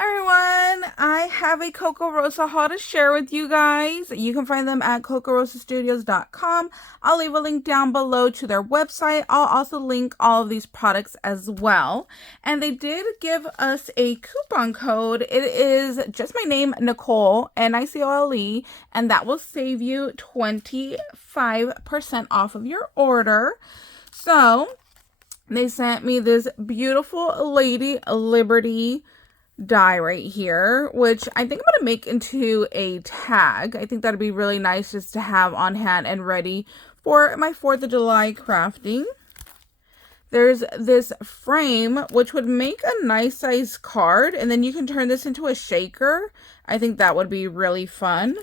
Hi everyone, I have a Kokorosa haul to share with you guys. You can find them at kokorosastudios.com. I'll leave a link down below to their website. I'll also link all of these products as well. And they did give us a coupon code. It is just my name, Nicole, Nicole, and that will save you 25% off of your order. So they sent me this beautiful Lady Liberty die right here, which I think I'm going to make into a tag. I think that'd be really nice just to have on hand and ready for my 4th of July crafting. There's this frame, which would make a nice size card, and then you can turn this into a shaker. I think that would be really fun.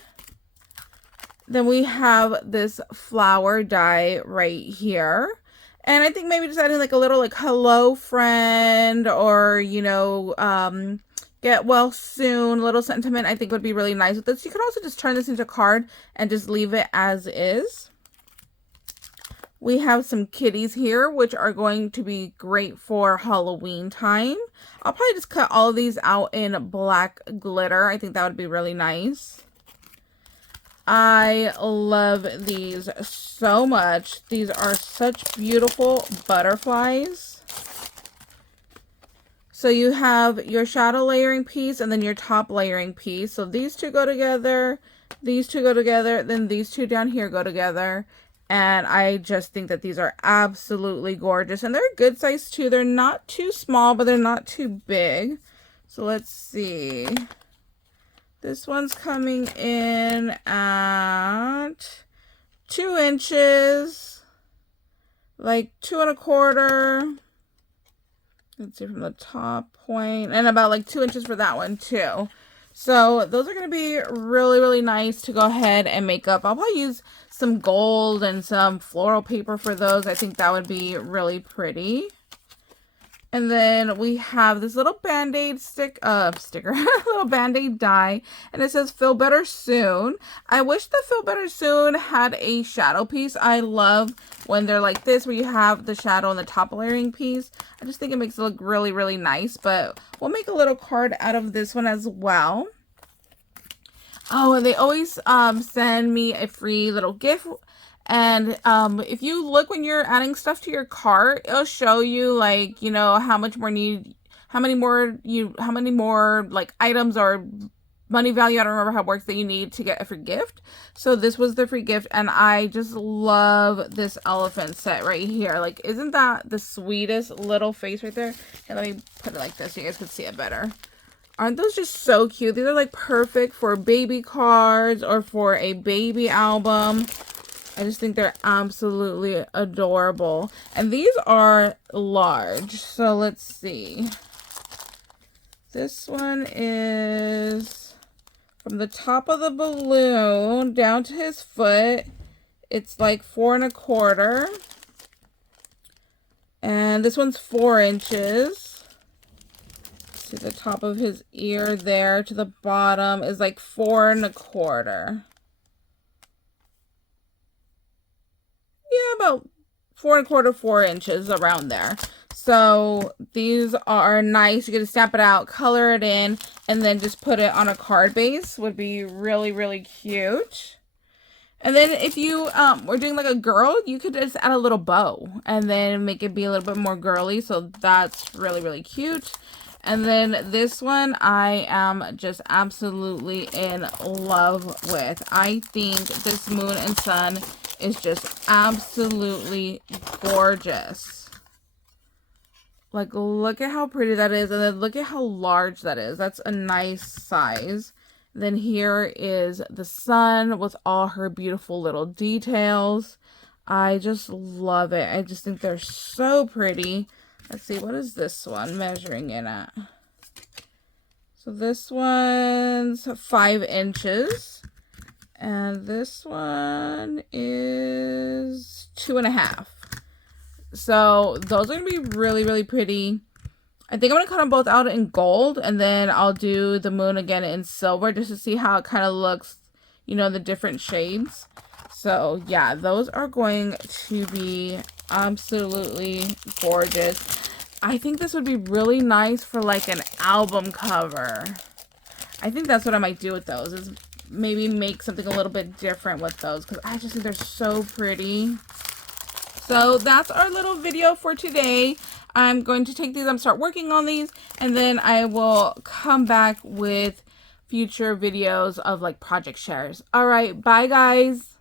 Then we have this flower die right here. And I think maybe just adding like a little like hello friend or, you know, get well soon, little sentiment I think would be really nice with this. You could also just turn this into a card and just leave it as is. We have some kitties here, which are going to be great for Halloween time. I'll probably just cut all of these out in black glitter. I think that would be really nice. I love these so much. These are such beautiful butterflies. So you have your shadow layering piece and then your top layering piece. So these two go together, these two go together, then these two down here go together. And I just think that these are absolutely gorgeous. And they're a good size too. They're not too small, but they're not too big. So let's see. This one's coming in at 2 inches, like 2 1/4. Let's see from the top point, and about like 2 inches for that one too. So those are going to be really, really nice to go ahead and make up. I'll probably use some gold and some floral paper for those. I think that would be really pretty. And then we have this little band-aid sticker, little band-aid die, and it says feel better soon. I wish the feel better soon had a shadow piece. I love when they're like this, where you have the shadow and the top layering piece. I just think it makes it look really, really nice, but we'll make a little card out of this one as well. Oh, and they always send me a free little gift. And if you look when you're adding stuff to your cart, it'll show you like, you know, how many more like items or money value, I don't remember how it works, that you need to get a free gift. So this was the free gift, and I just love this elephant set right here. Like, isn't that the sweetest little face right there? And let me put it like this so you guys can see it better. Aren't those just so cute? These are like perfect for baby cards or for a baby album. I just think they're absolutely adorable. And these are large. So let's see. This one is from the top of the balloon down to his foot. It's like 4 1/4. And this one's 4 inches. See the top of his ear there to the bottom is like 4 1/4. Yeah, about 4 1/4, 4 inches around there. So these are nice. You get to stamp it out, color it in, and then just put it on a card base. Would be really, really cute. And then if you were doing like a girl, you could just add a little bow and then make it be a little bit more girly. So that's really, really cute. And then this one I am just absolutely in love with. I think this moon and sun is just absolutely gorgeous. Like, look at how pretty that is, and then look at how large that is. That's a nice size. Then here is the sun with all her beautiful little details. I just love it. I just think they're so pretty. Let's see, what is this one measuring in at? So this one's 5 inches. And this one is 2 1/2. So those are going to be really, really pretty. I think I'm going to cut them both out in gold, and then I'll do the moon again in silver just to see how it kind of looks, you know, the different shades. So yeah, those are going to be absolutely gorgeous. I think this would be really nice for like an album cover. I think that's what I might do with those, is maybe make something a little bit different with those, because I just think they're so pretty. So that's our little video for today. I'm going to take these, I'm start working on these, and then I will come back with future videos of like project shares. All right, bye guys.